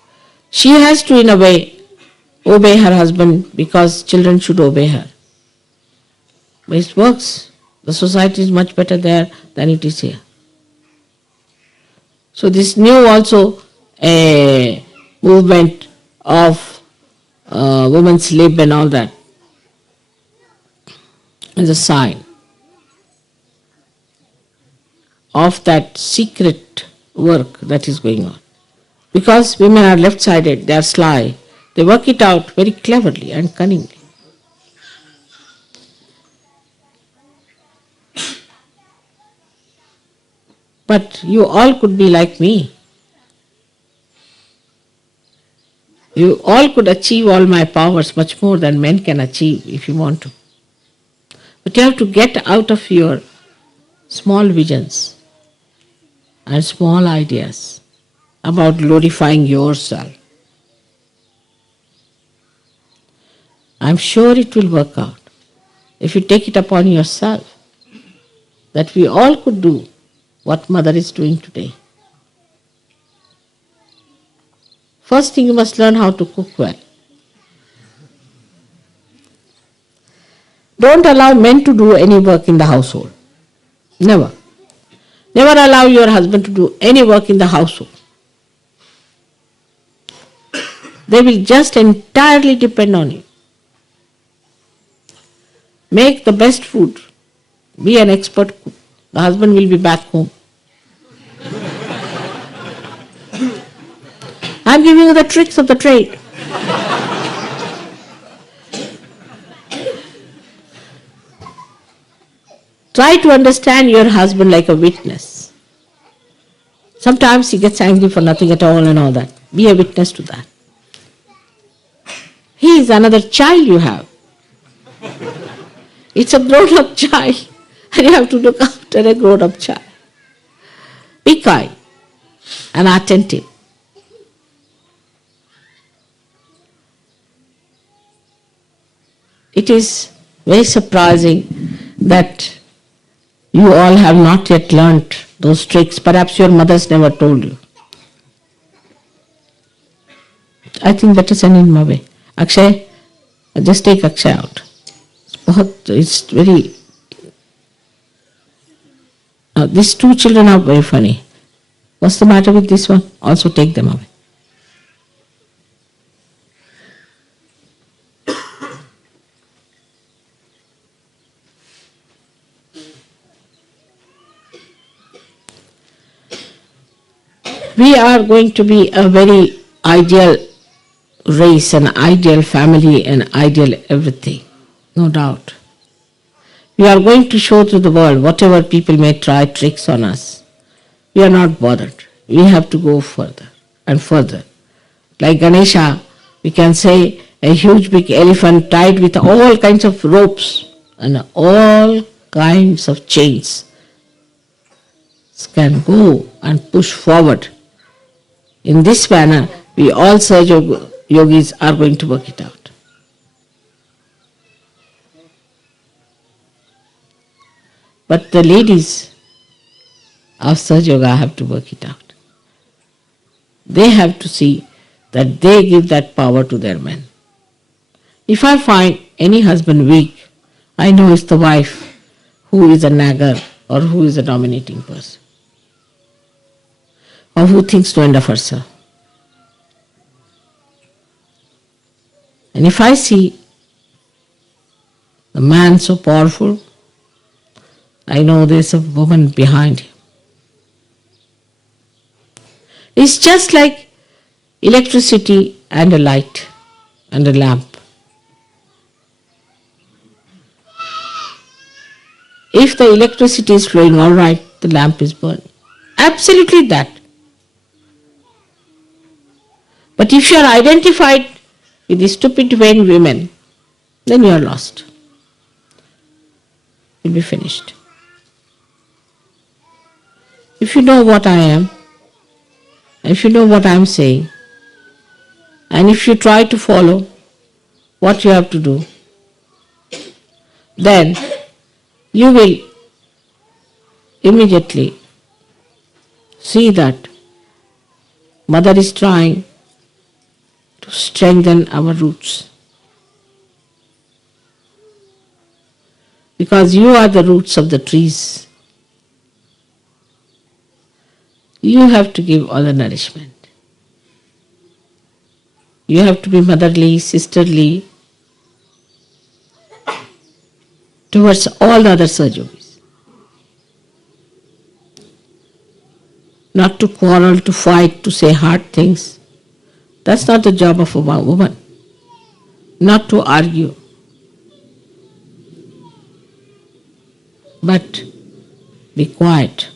She has to, in a way, obey her husband because children should obey her. But it works. The society is much better there than it is here. So this new also a movement of women's lib and all that is a sign of that secret work that is going on. Because women are left-sided, they are sly, they work it out very cleverly and cunningly. But you all could be like me. You all could achieve all my powers much more than men can achieve if you want to. But you have to get out of your small visions and small ideas about glorifying yourself. I'm sure it will work out if you take it upon yourself that we all could do what Mother is doing today. First thing, you must learn how to cook well. Don't allow men to do any work in the household. Never. Never allow your husband to do any work in the household. They will just entirely depend on you. Make the best food. Be an expert cook. The husband will be back home. I'm giving you the tricks of the trade. Try to understand your husband like a witness. Sometimes he gets angry for nothing at all and all that. Be a witness to that. He is another child you have. It's a grown-up child and you have to look after a grown-up child. Be kind and attentive. It is very surprising that you all have not yet learnt those tricks. Perhaps your mothers never told you. I think better send him away. Akshay, just take Akshay out. It's very... these two children are very funny. What's the matter with this one? Also take them away. We are going to be a very ideal race, an ideal family, an ideal everything, no doubt. We are going to show to the world whatever people may try tricks on us. We are not bothered. We have to go further and further. Like Ganesha, we can say a huge big elephant tied with all kinds of ropes and all kinds of chains can go and push forward. In this manner, we all Saj Yogis are going to work it out. But the ladies of Saj Yoga have to work it out. They have to see that they give that power to their men. If I find any husband weak, I know it's the wife who is a nagger or who is a dominating person, or who thinks no end of herself. And if I see the man so powerful, I know there's a woman behind him. It's just like electricity and a light and a lamp. If the electricity is flowing all right, the lamp is burning. Absolutely that. But if you are identified with the stupid vain women, then you are lost. You'll be finished. If you know what I am, if you know what I am saying, and if you try to follow what you have to do, then you will immediately see that Mother is trying to strengthen our roots. Because you are the roots of the trees. You have to give all the nourishment. You have to be motherly, sisterly towards all the other Sahajogis. Not to quarrel, to fight, to say hard things. That's not the job of a woman. Not to argue. But be quiet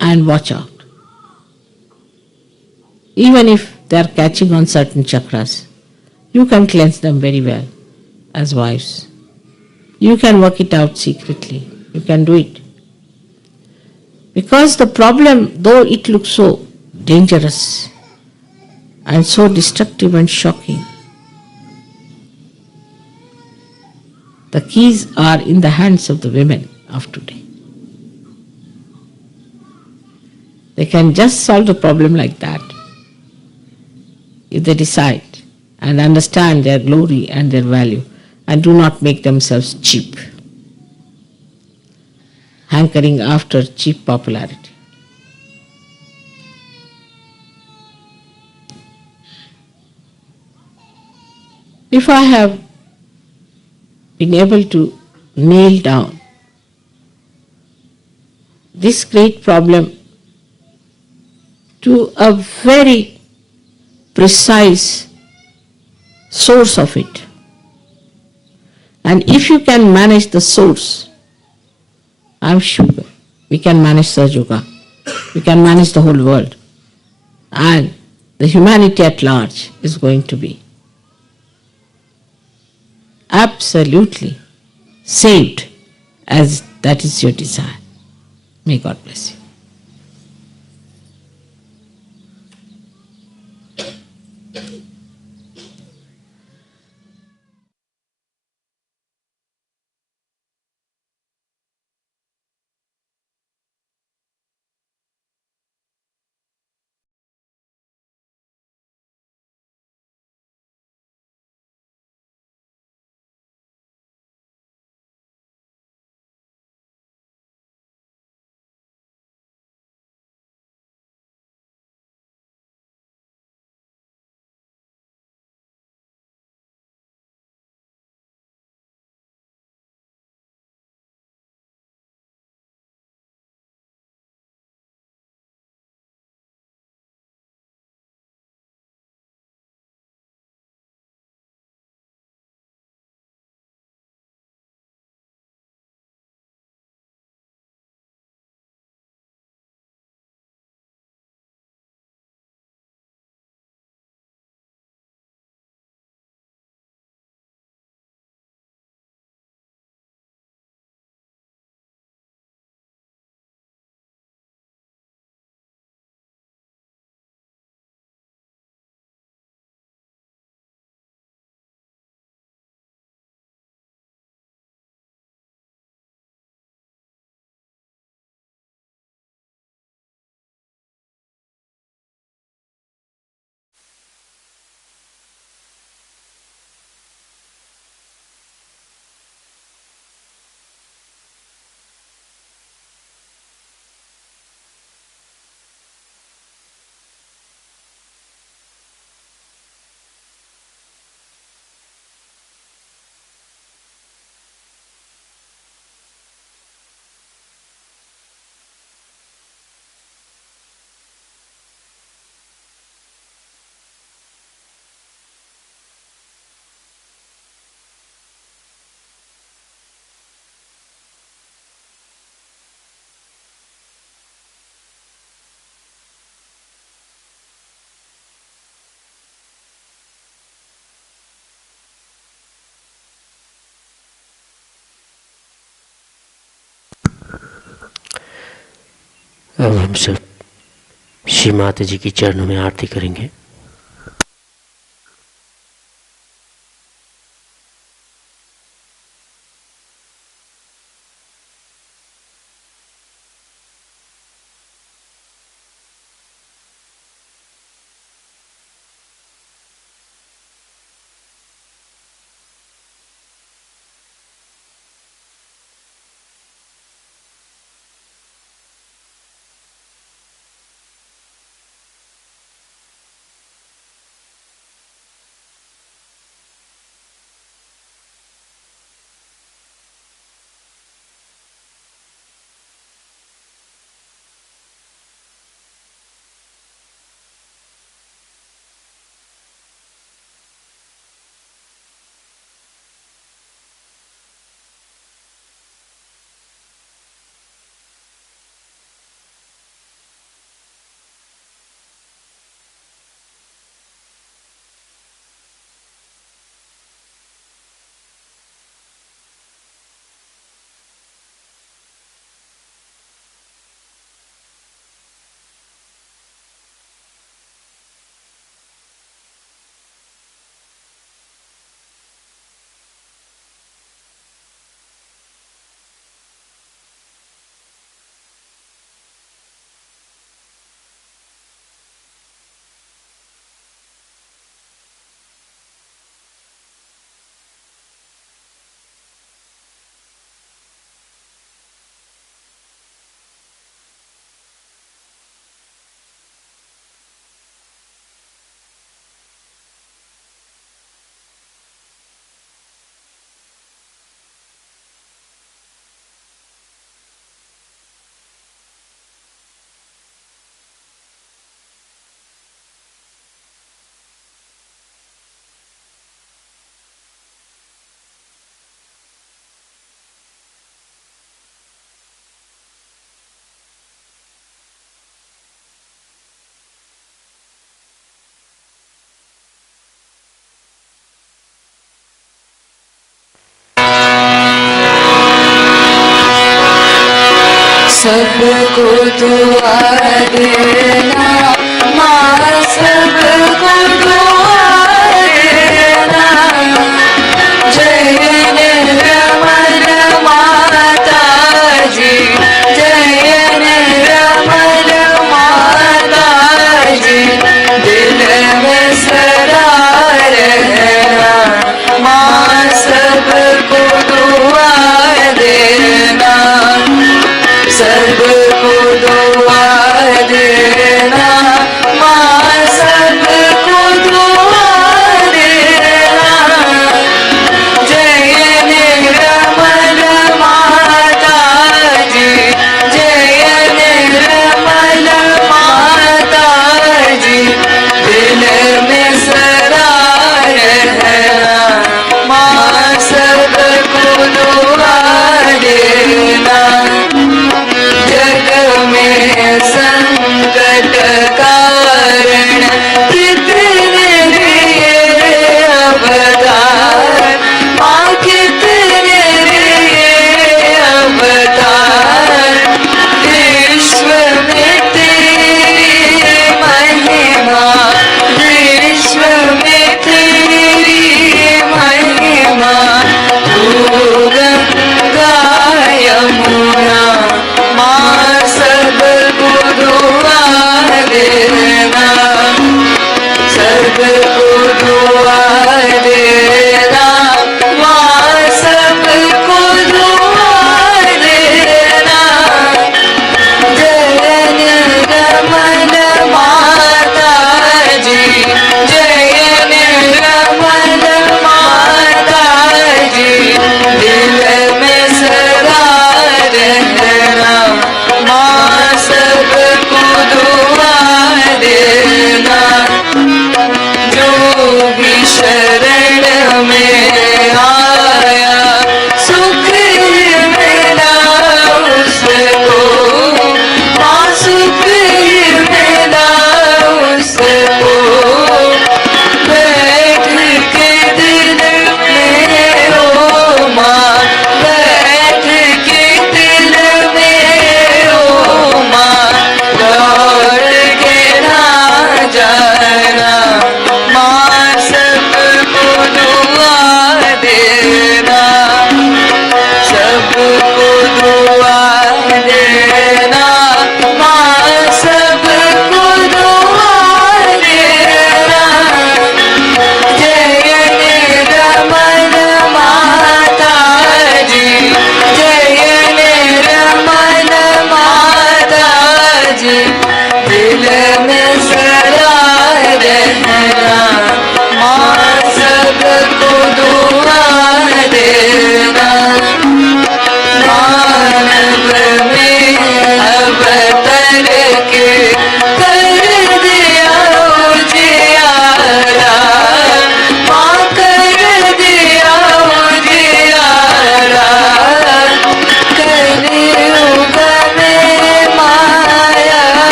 and watch out. Even if they are catching on certain chakras, you can cleanse them very well as wives. You can work it out secretly. You can do it. Because the problem, though it looks so dangerous and so destructive and shocking, the keys are in the hands of the women of today. They can just solve the problem like that if they decide and understand their glory and their value and do not make themselves cheap, hankering after cheap popularity. If I have been able to nail down this great problem to a very precise source of it, and if you can manage the source, I'm sure we can manage Sahaja Yoga, we can manage the whole world, and the humanity at large is going to be absolutely saved, as that is your desire. May God bless you. अब हम सब श्री माता जी की चरणों में आरती करेंगे। सबको दुआ देना माँ, सबको दुआ देना। जय निर्मल माता जी, जय निर्मल माता जी, दिल में सदा रहना माँ, सबको दुआ देना, सबको दुआ देना माँ।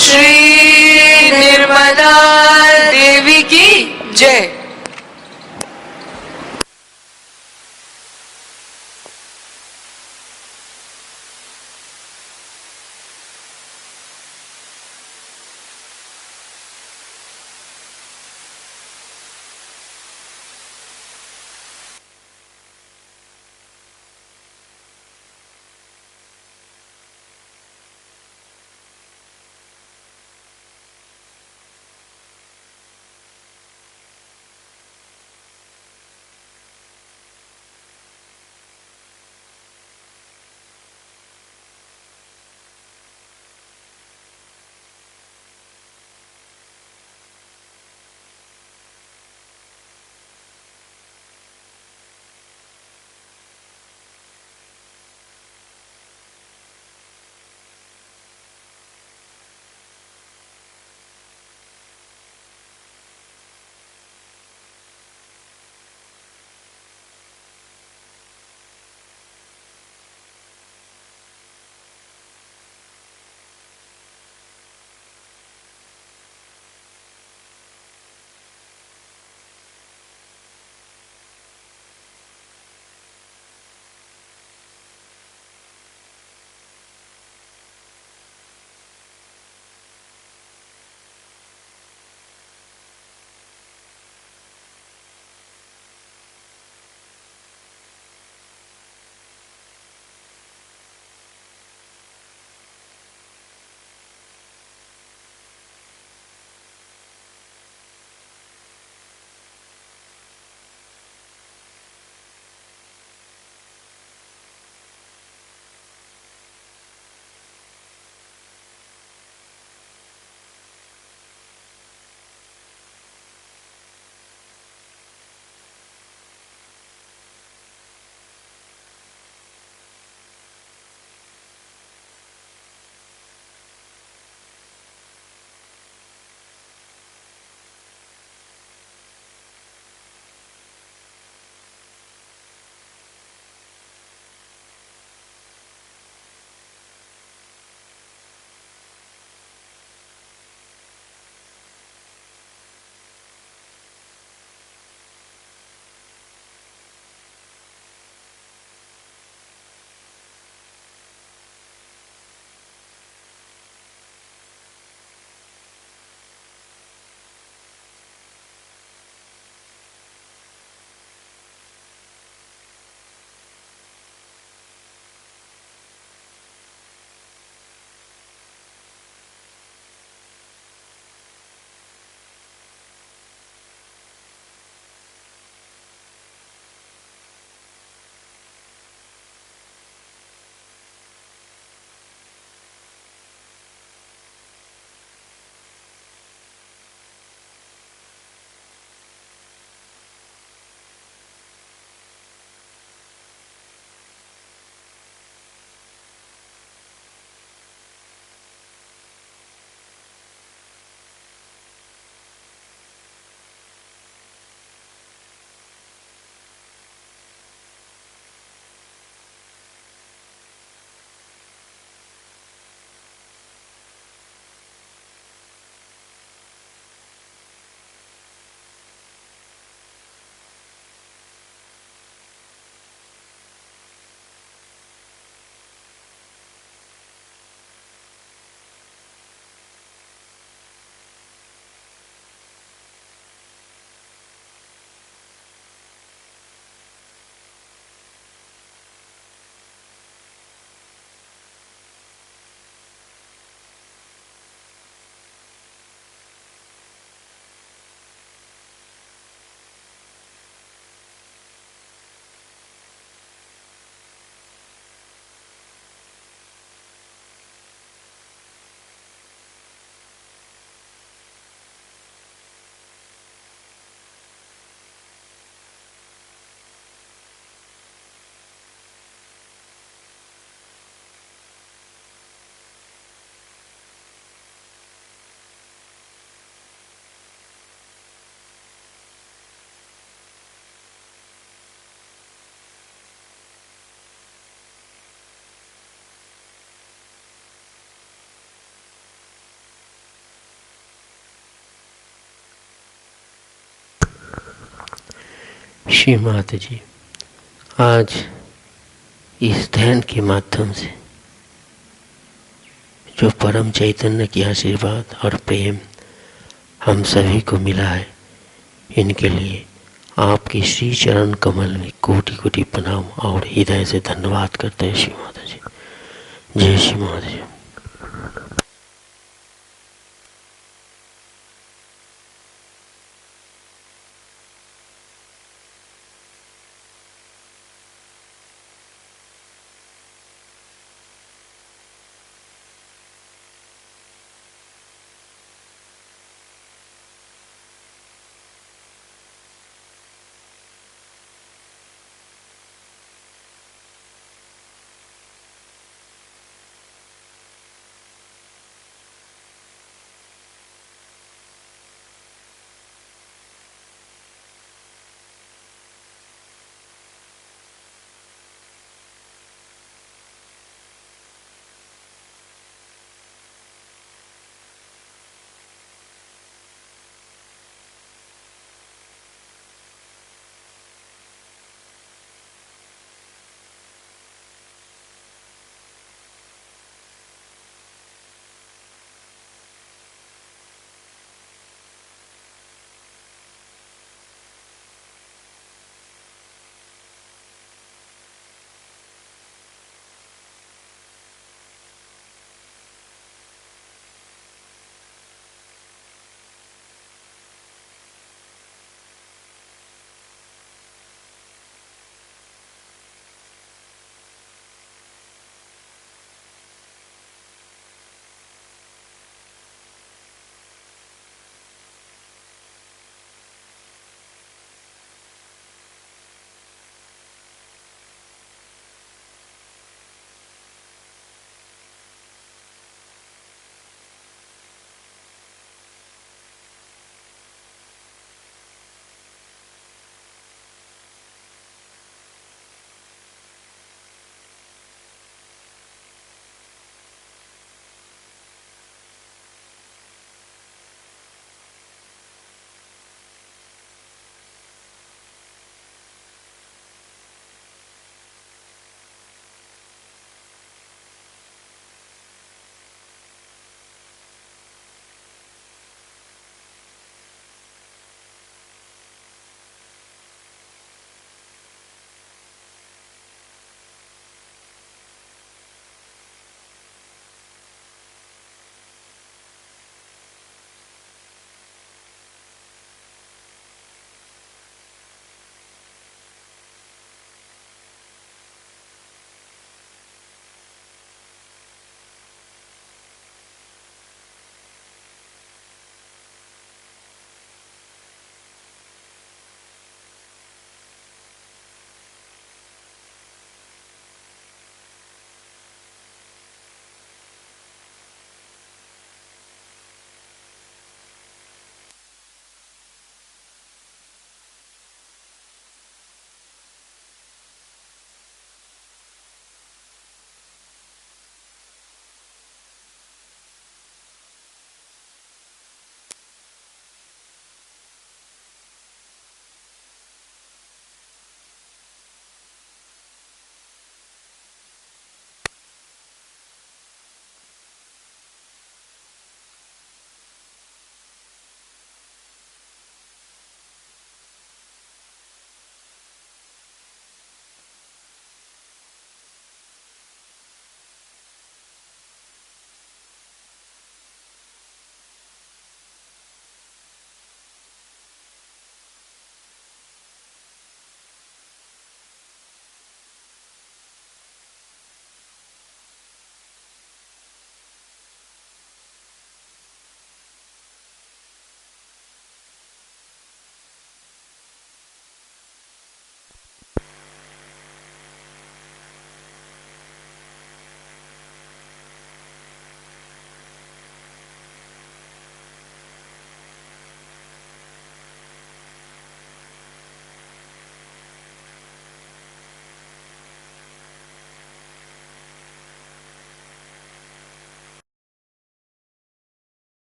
श्री निर्मला देवी की जय। श्री माता जी, आज इस ध्यान के माध्यम से जो परम चैतन्य की आशीर्वाद और प्रेम हम सभी को मिला है, इनके लिए आपके श्री चरण कमल में कोटि कोटि प्रणाम और हृदय से धन्यवाद करते हैं श्री माता जी। जय श्री माता जी।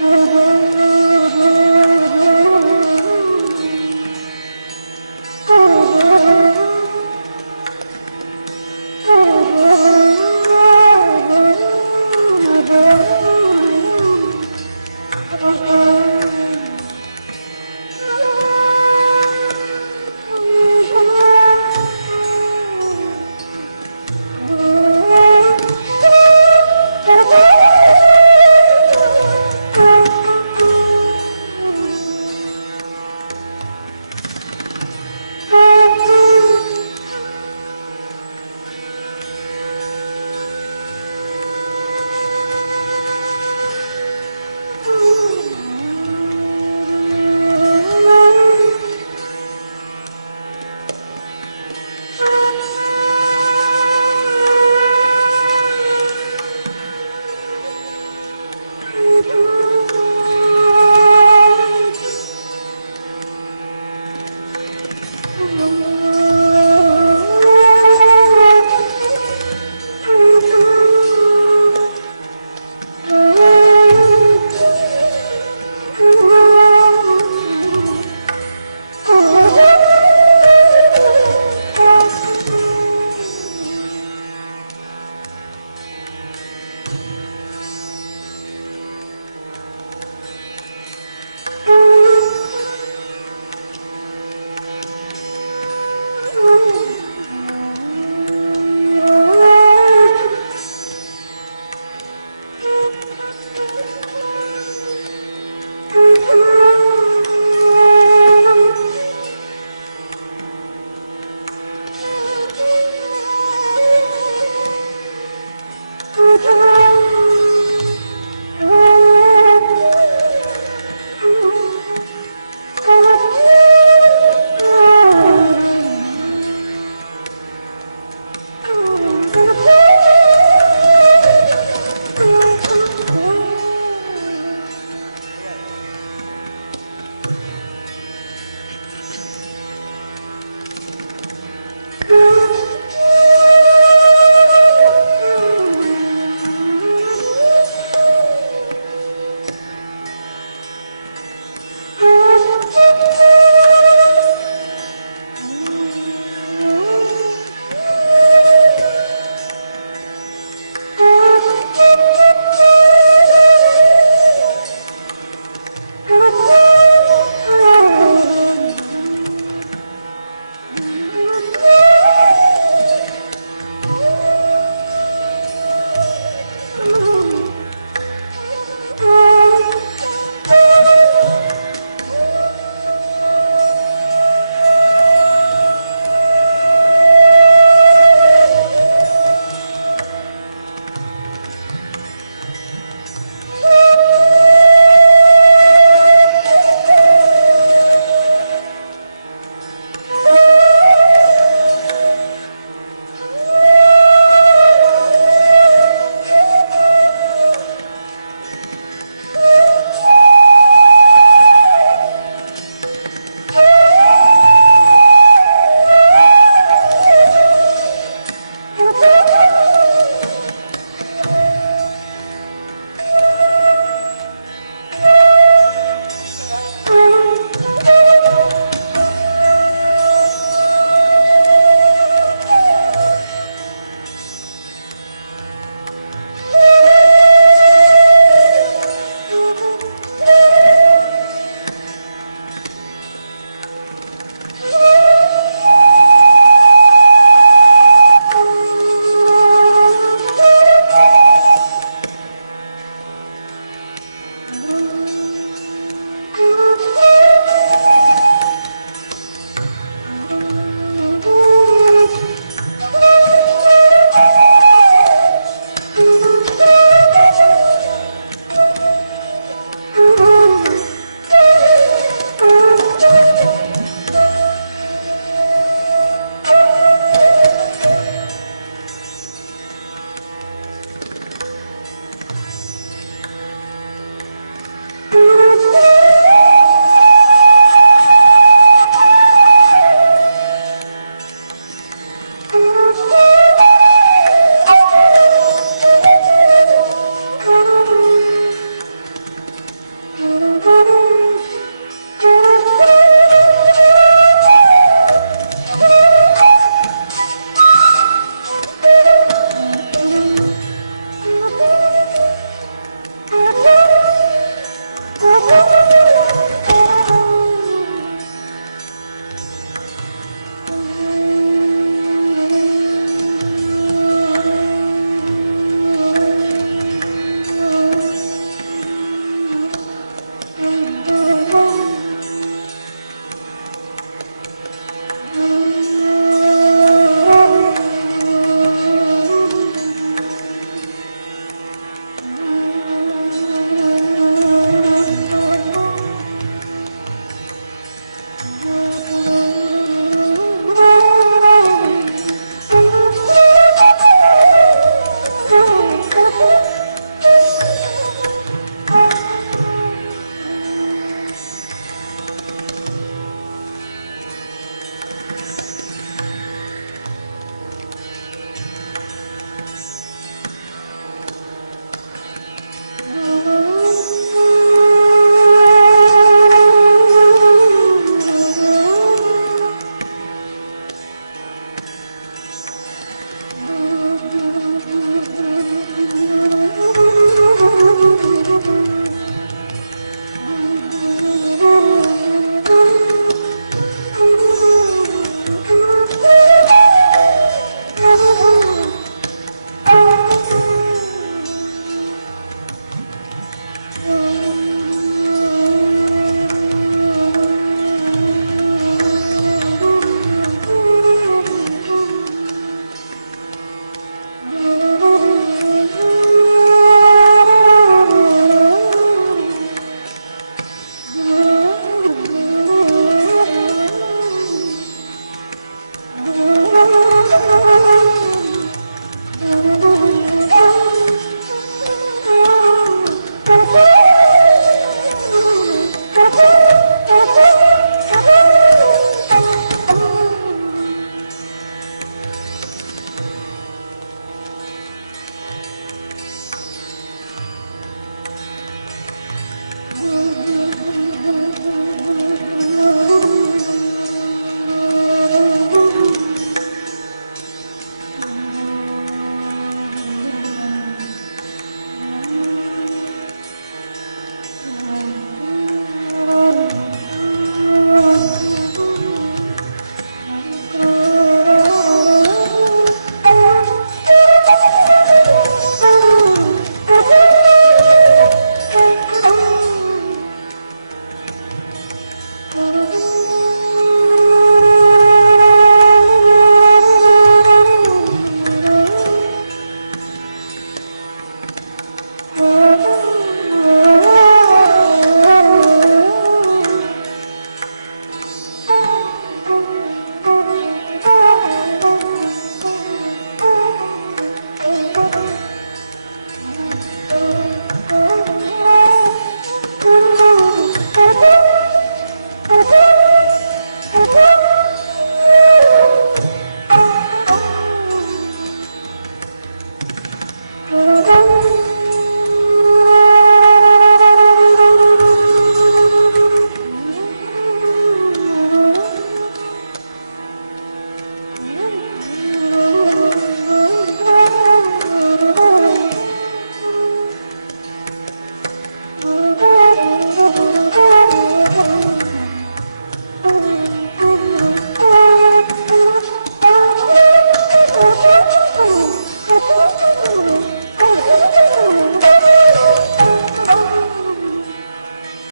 जय